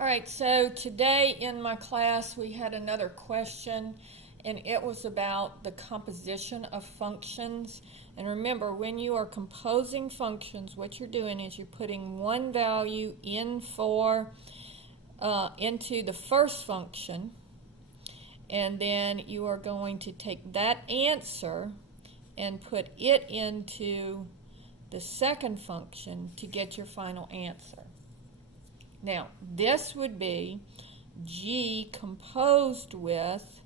All right, so today in my class we had another question, and it was about the composition of functions. And remember, when you are composing functions, what you're doing is you're putting one value into the first function, and then you are going to take that answer and put it into the second function to get your final answer. Now, this would be g composed with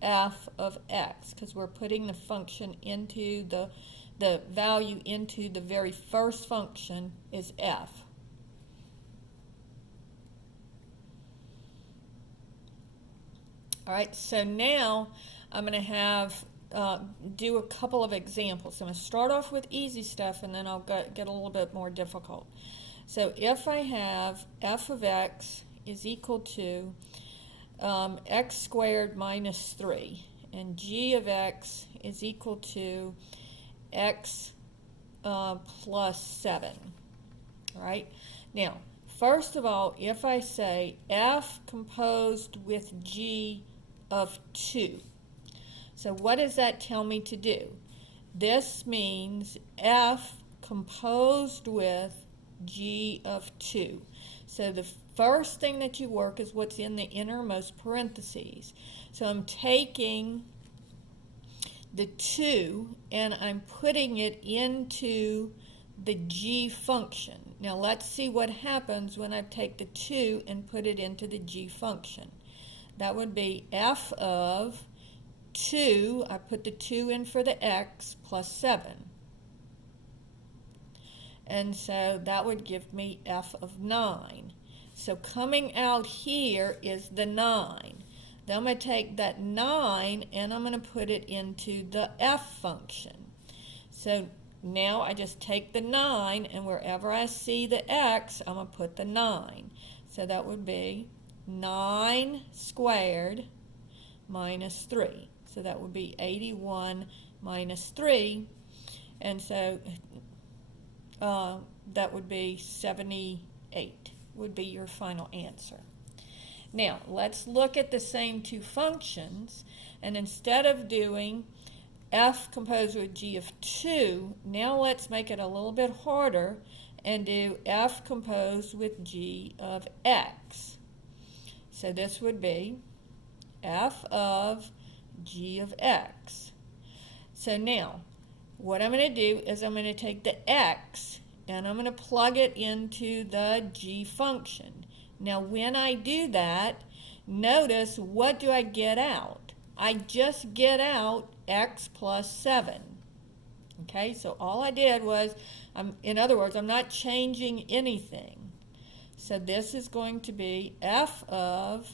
f of x, because we're putting the function into the value into the very first function is f. All right, so now I'm going to do a couple of examples. So I'm going to start off with easy stuff, and then I'll get a little bit more difficult. So if I have f of x is equal to x squared minus 3, and g of x is equal to x plus 7. All right? Now, first of all, if I say f composed with g of 2, so what does that tell me to do? This means f composed with g of 2. So the first thing that you work is what's in the innermost parentheses. So I'm taking the 2 and I'm putting it into the g function. Now let's see what happens when I take the 2 and put it into the g function. That would be f of 2, I put the 2 in for the x, plus 7. And so that would give me f of 9. So coming out here is the 9. Then I'm going to take that 9 and I'm going to put it into the f function. So now I just take the 9, and wherever I see the x, I'm going to put the 9. So that would be 9 squared minus 3. So that would be 81 minus 3. And so that would be 78 would be your final answer. Now, let's look at the same two functions, and instead of doing f composed with g of 2, now let's make it a little bit harder and do f composed with g of x. So this would be f of g of x. So now, what I'm going to do is I'm going to take the x and I'm going to plug it into the g function. Now when I do that, notice, what do I get out? I just get out x plus 7. Okay, so all I did was, in other words, I'm not changing anything. So this is going to be f of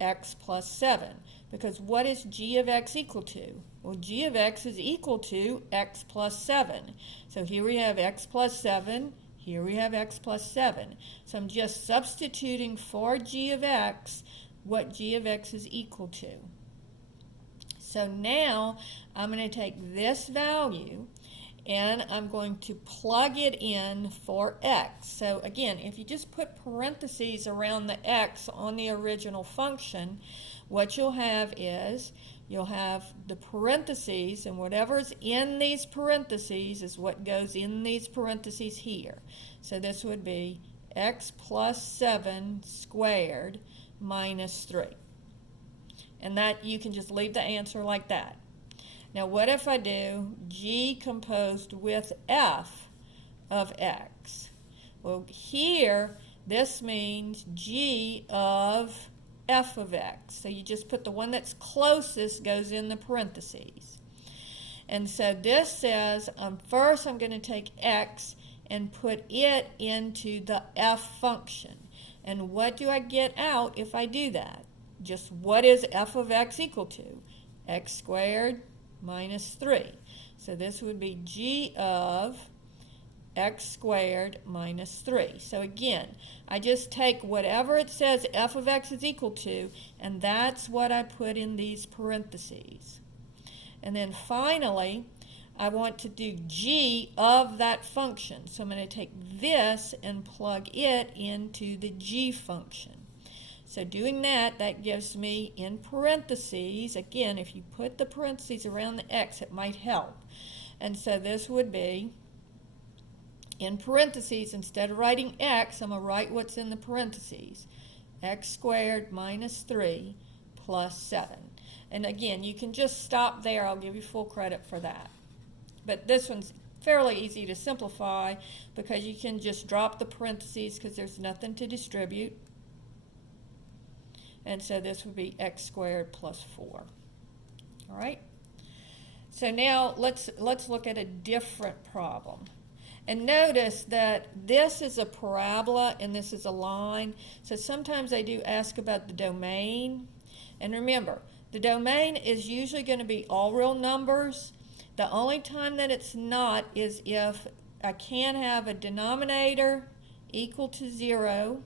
x plus 7. Because what is g of x equal to? Well, g of x is equal to x plus 7. So here we have x plus 7, here we have x plus 7. So I'm just substituting for g of x what g of x is equal to. So now I'm going to take this value and I'm going to plug it in for x. So again, if you just put parentheses around the x on the original function, what you'll have is you'll have the parentheses, and whatever's in these parentheses is what goes in these parentheses here. So this would be x plus 7 squared minus 3. And that, you can just leave the answer like that. Now what if I do g composed with f of x? Well, here this means g of f of x. So you just put the one that's closest goes in the parentheses. And so this says, first I'm going to take x and put it into the f function. And what do I get out if I do that? Just what is f of x equal to? X squared minus 3. So this would be g of x squared minus 3. So again, I just take whatever it says f of x is equal to, and that's what I put in these parentheses. And then finally, I want to do g of that function. So I'm going to take this and plug it into the g function. So doing that, that gives me in parentheses, again, if you put the parentheses around the x, it might help. And so this would be, in parentheses, instead of writing x, I'm going to write what's in the parentheses. X squared minus 3 plus 7. And again, you can just stop there. I'll give you full credit for that. But this one's fairly easy to simplify because you can just drop the parentheses because there's nothing to distribute. And so this would be x squared plus 4. All right? So now let's look at a different problem. And notice that this is a parabola and this is a line. So sometimes they do ask about the domain. And remember, the domain is usually going to be all real numbers. The only time that it's not is if I can have a denominator equal to 0.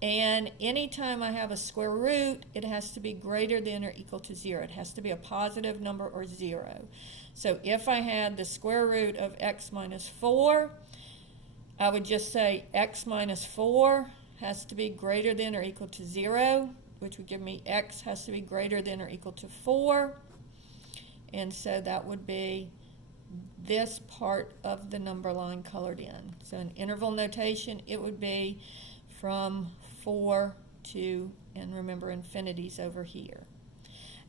And anytime I have a square root, it has to be greater than or equal to 0. It has to be a positive number or 0. So if I had the square root of x minus 4, I would just say x minus 4 has to be greater than or equal to 0, which would give me x has to be greater than or equal to 4. And so that would be this part of the number line colored in. So in interval notation, it would be from 4 to, and remember, infinity's over here.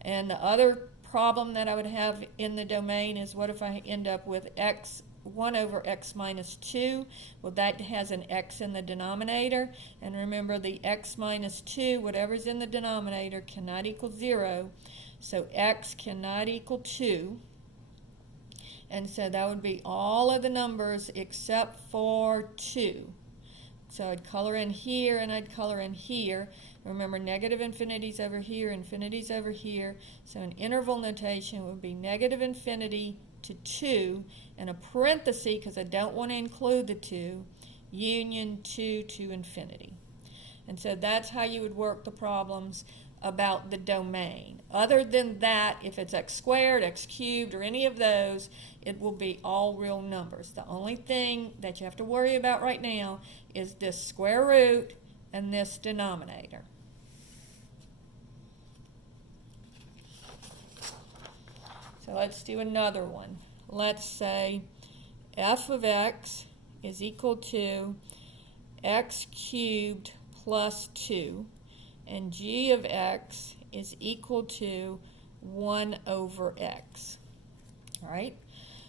And the other problem that I would have in the domain is what if I end up with x 1 over x minus 2? Well, that has an x in the denominator. And remember, the x minus 2, whatever's in the denominator, cannot equal 0. So x cannot equal 2. And so that would be all of the numbers except for 2. So I'd color in here and I'd color in here. Remember, negative infinity's over here, infinity's over here. So an interval notation would be negative infinity to 2 and a parenthesis, because I don't want to include the 2, union 2 to infinity. And so that's how you would work the problems about the domain. Other than that, if it's x squared, x cubed, or any of those, it will be all real numbers. The only thing that you have to worry about right now is this square root and this denominator. So let's do another one. Let's say f of x is equal to x cubed plus 2, and g of x is equal to 1 over x. All right?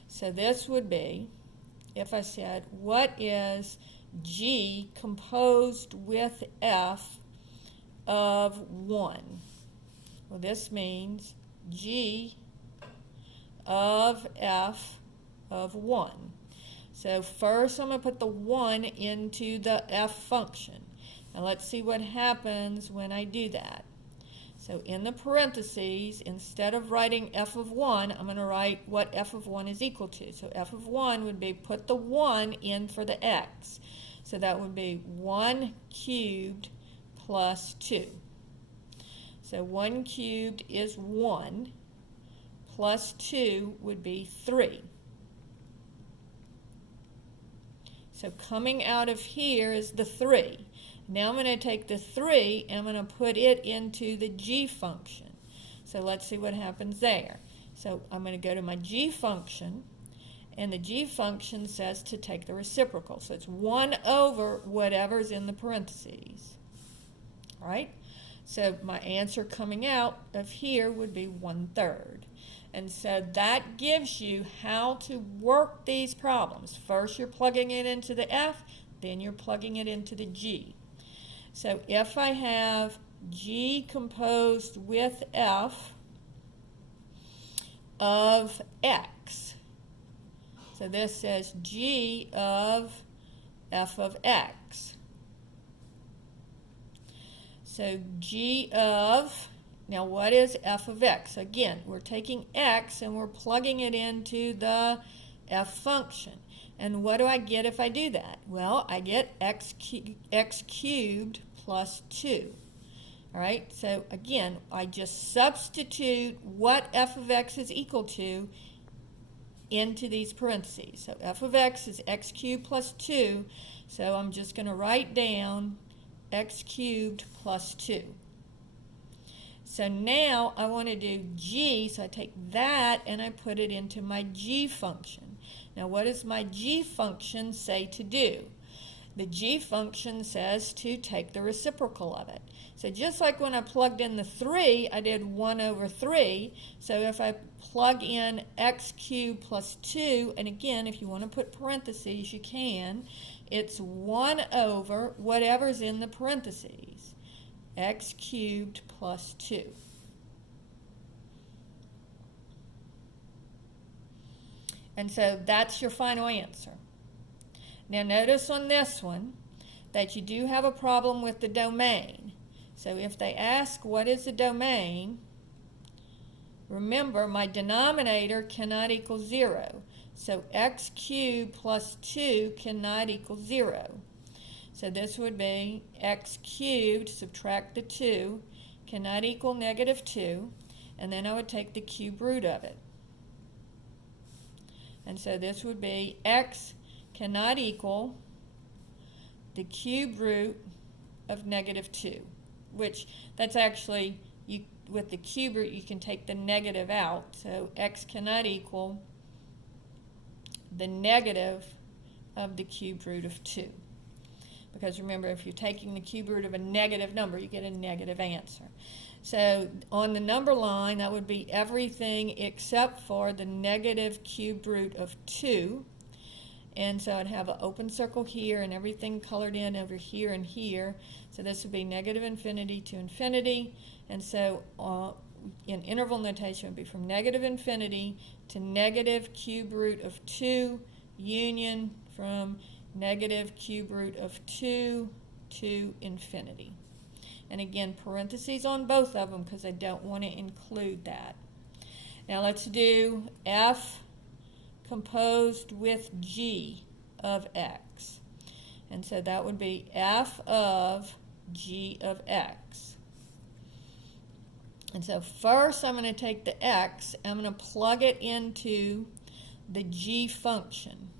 So this would be, if I said, what is g composed with f of 1? Well, this means g of f of 1. So first I'm going to put the 1 into the f function. Now let's see what happens when I do that. So in the parentheses, instead of writing f of 1, I'm going to write what f of 1 is equal to. So f of 1 would be put the 1 in for the x. So that would be 1 cubed plus 2. So 1 cubed is 1, plus 2 would be 3. So coming out of here is the 3. Now I'm going to take the 3 and I'm going to put it into the g function. So let's see what happens there. So I'm going to go to my g function, and the g function says to take the reciprocal. So it's 1 over whatever's in the parentheses. All right? So my answer coming out of here would be 1/3. And so that gives you how to work these problems. First you're plugging it into the f, then you're plugging it into the g. So if I have g composed with f of x, so this says g of f of x. So g of, now what is f of x? Again, we're taking x and we're plugging it into the f function. And what do I get if I do that? Well, I get x cubed plus 2. All right, so again, I just substitute what f of x is equal to into these parentheses. So f of x is x cubed plus 2, so I'm just going to write down x cubed plus 2. So now I want to do g, so I take that and I put it into my g function. Now what does my g function say to do? The g function says to take the reciprocal of it. So just like when I plugged in the 3, I did 1 over 3. So if I plug in x cubed plus 2, and again, if you want to put parentheses, you can, it's 1 over whatever's in the parentheses, x cubed plus 2. And so that's your final answer. Now notice on this one that you do have a problem with the domain. So if they ask what is the domain, remember my denominator cannot equal 0. So x cubed plus 2 cannot equal 0. So this would be x cubed, subtract the 2, cannot equal negative 2, and then I would take the cube root of it. And so this would be x cannot equal the cube root of negative 2, which that's actually, with the cube root you can take the negative out, so x cannot equal the negative of the cube root of 2. Because remember, if you're taking the cube root of a negative number, you get a negative answer. So on the number line, that would be everything except for the negative cube root of 2. And so I'd have an open circle here and everything colored in over here and here. So this would be negative infinity to infinity. And so in interval notation, it would be from negative infinity to negative cube root of 2 union from negative cube root of 2 to infinity. And again, parentheses on both of them because I don't want to include that. Now let's do f composed with g of x. And so that would be f of g of x. And so first I'm going to take the x, I'm going to plug it into the g function.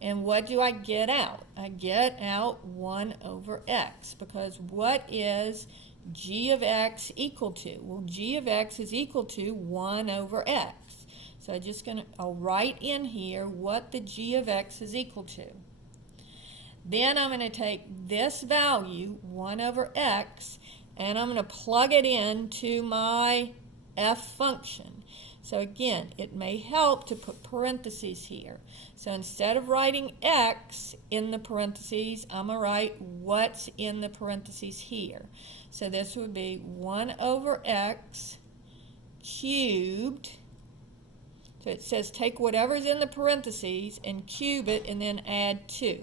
And what do I get out? I get out 1 over x, because what is g of x equal to? Well, g of x is equal to 1 over x. So I'll write in here what the g of x is equal to. Then I'm going to take this value, 1 over x, and I'm going to plug it into my f function. So again, it may help to put parentheses here. So instead of writing x in the parentheses, I'm going to write what's in the parentheses here. So this would be 1 over x cubed. So it says take whatever's in the parentheses and cube it and then add 2.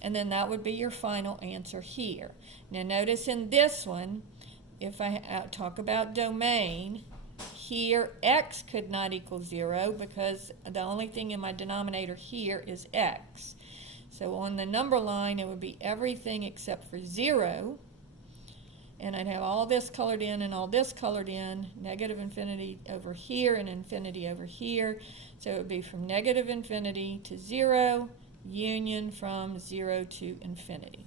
And then that would be your final answer here. Now notice in this one, if I talk about domain, here x could not equal 0 because the only thing in my denominator here is x. So on the number line it would be everything except for 0. And I'd have all this colored in and all this colored in, negative infinity over here and infinity over here. So it would be from negative infinity to 0, union from 0 to infinity.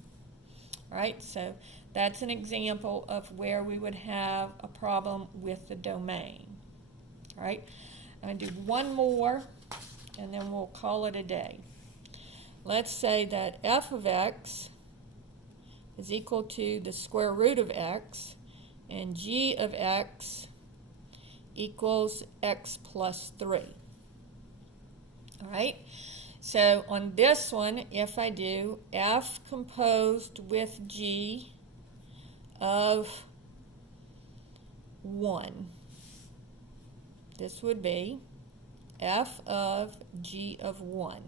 All right, so that's an example of where we would have a problem with the domain. All right, I'm going to do one more and then we'll call it a day. Let's say that f of x is equal to the square root of x, and g of x equals x plus 3. All right, so on this one, if I do f composed with g of 1, this would be f of g of 1.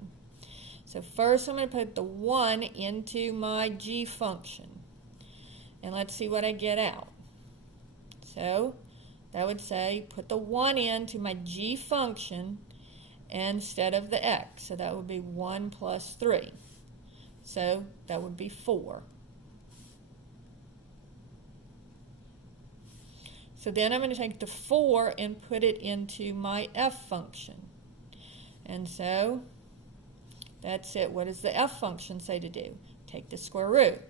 So first I'm going to put the 1 into my g function. And let's see what I get out. So that would say put the 1 into my g function instead of the x. So that would be 1 plus 3. So that would be 4. So then I'm going to take the 4 and put it into my f function. And so that's it. What does the f function say to do? Take the square root.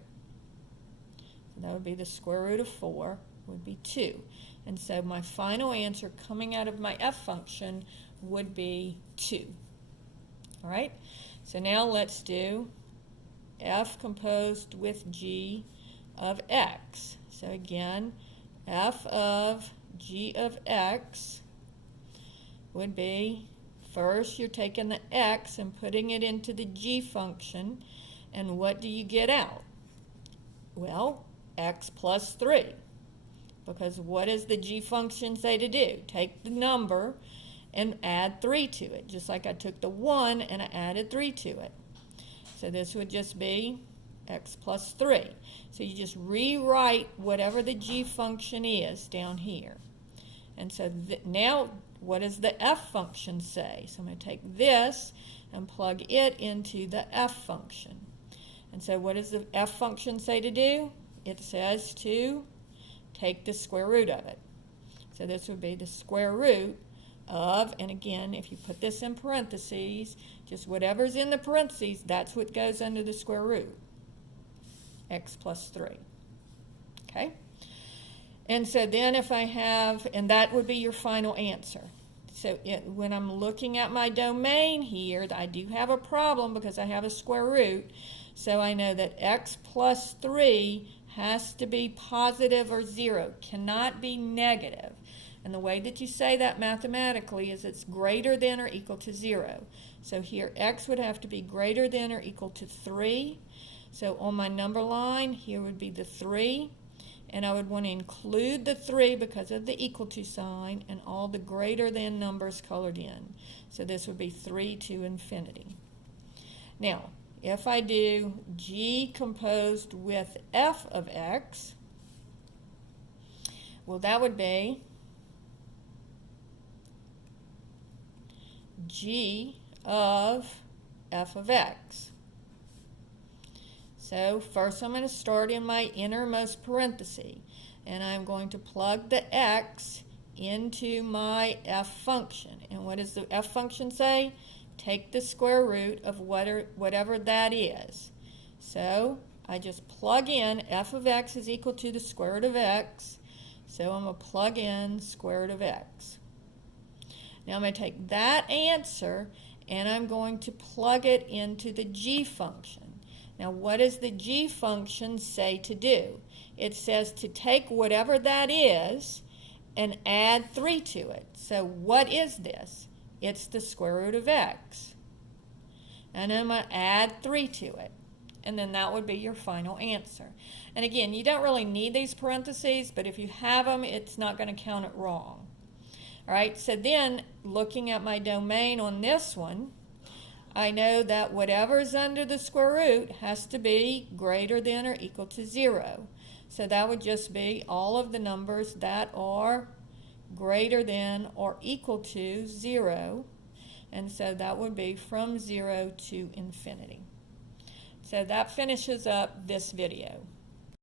So that would be the square root of 4 would be 2. And so my final answer coming out of my f function would be 2. All right? So now let's do f composed with g of x. So again, f of g of x would be, first you're taking the x and putting it into the g function, and what do you get out? Well, x plus 3. Because what does the g function say to do? Take the number and add 3 to it, just like I took the 1 and I added 3 to it. So this would just be x plus 3. So you just rewrite whatever the g function is down here. And so now what does the f function say? So I'm going to take this and plug it into the f function. And so what does the f function say to do? It says to take the square root of it. So this would be the square root of, and again, if you put this in parentheses, just whatever's in the parentheses, that's what goes under the square root, x plus 3. Okay? And so then if I have, and that would be your final answer. So when I'm looking at my domain here, I do have a problem because I have a square root. So I know that x plus 3 has to be positive or 0, cannot be negative. And the way that you say that mathematically is it's greater than or equal to 0. So here x would have to be greater than or equal to 3. So on my number line, here would be the 3. And I would want to include the 3 because of the equal to sign and all the greater than numbers colored in. So this would be 3 to infinity. Now, if I do g composed with f of x, well, that would be g of f of x. So first I'm going to start in my innermost parenthesis, and I'm going to plug the x into my f function. And what does the f function say? Take the square root of whatever that is. So I just plug in f of x is equal to the square root of x. So I'm going to plug in square root of x. Now I'm going to take that answer and I'm going to plug it into the g function. Now what does the g function say to do? It says to take whatever that is and add 3 to it. So what is this? It's the square root of x. And I'm going to add 3 to it. And then that would be your final answer. And again, you don't really need these parentheses, but if you have them, it's not going to count it wrong. All right, so then looking at my domain on this one, I know that whatever's under the square root has to be greater than or equal to 0. So that would just be all of the numbers that are greater than or equal to 0. And so that would be from 0 to infinity. So that finishes up this video.